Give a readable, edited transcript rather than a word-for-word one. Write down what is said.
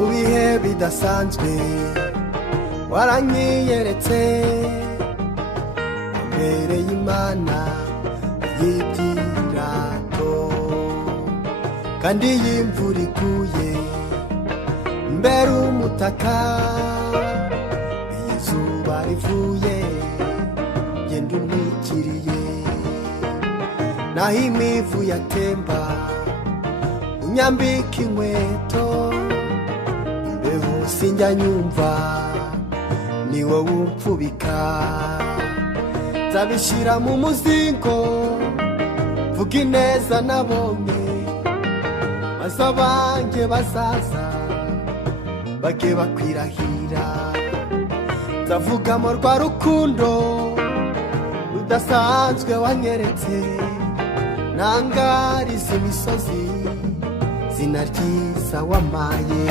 mu bihe bidasanzwe waranyiyeretse imbere y'Imana y'ibirato, kandi y'imvura iguye mbere umutaka, izuba rivuye genda untwikiriye, naho imivu yatemba unyambika inkweto, imbeho sinjya nyumva ni wowe umfubika, nzabishyira mu muzingo vuga ineza nabonye, maze abanjye bazaza bage bakwirahira, nzavugamo rwa rukundo rudasanzwe wanyeretse, nangariza imisozi zina ryiza wamaye.